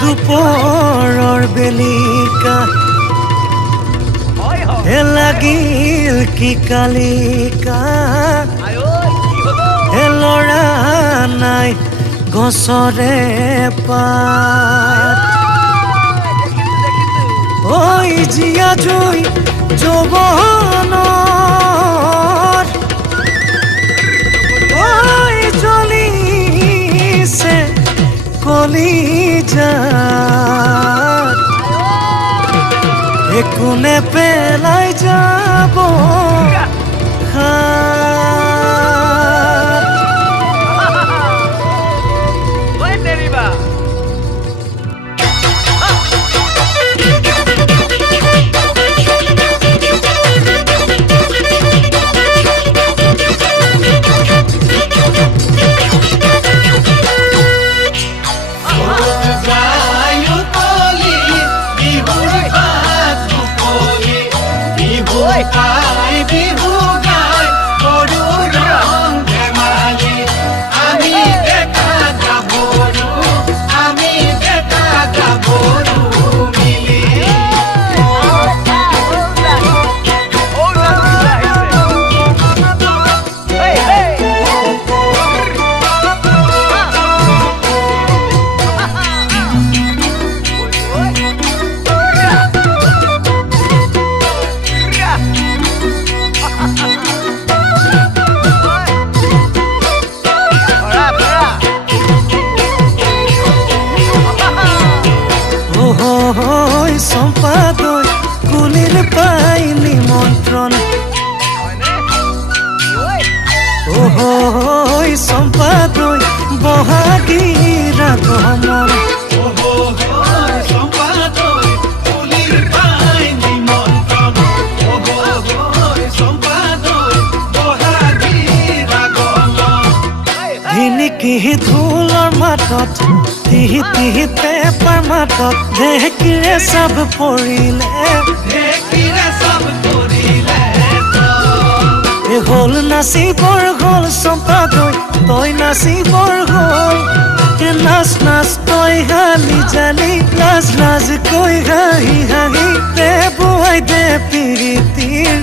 দুপৰৰ বেলিকা হে লাগিল কি কালিকা হে লৰা নাই গছৰে পাত ঐ জীয়া জুই যৌৱনৰ ঐ জ্বলিছে কলিজাত কোনে পেলাই যাব সম্পাদক কুলিৰ পাই নিমন্ত্ৰণ ওহৈ সম্পাদক বহাগীৰ আগমন ধিনিকি ঢোলৰ মাতত তিহি তিহি পেপাৰ মাতত ঢেঁকীৰে চব পৰিলে হ'ল নাচিবৰ হ'ল সম্পাদক তই নাচিবৰ হ'ল নাচ নাচ তই গালি জালি লাজ লাজ কৈ হাঁহি হাঁহি দে বুৱাই দে পিৰিতিৰ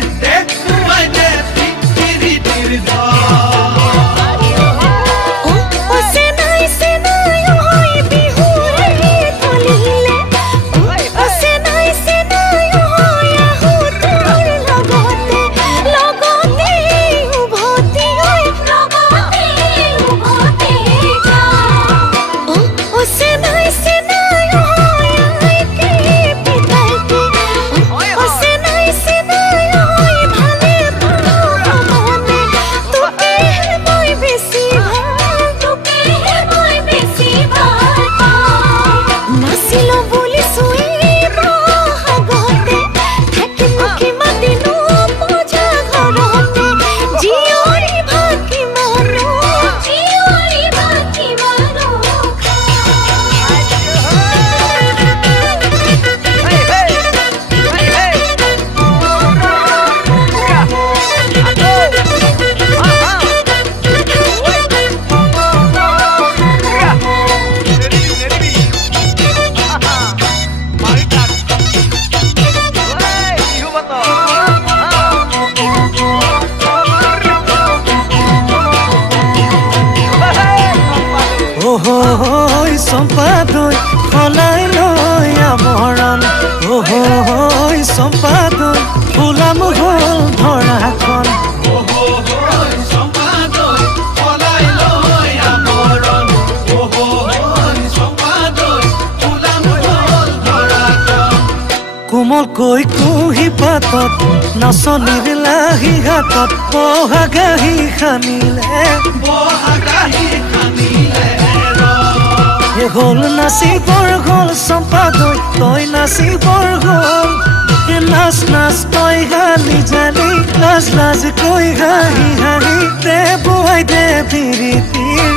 ওহৈ সম্পাদক সলাই লৈ আৱৰণ ওহৈ সম্পাদক ফুলাম হ'ল ধৰাখন কোমলকৈ কুহি পাতত নাচনীৰ লাহি হাতত বহাগাহি খানিলে হ'ল নাচিবৰ হ'ল সম্পাদক তই নাচিবৰ হ'ল নাচ নাচ তই গালি জালি লাজ লাজ কৈ হাঁহি হাঁহি দে বুৱাই দে পিৰিতিৰ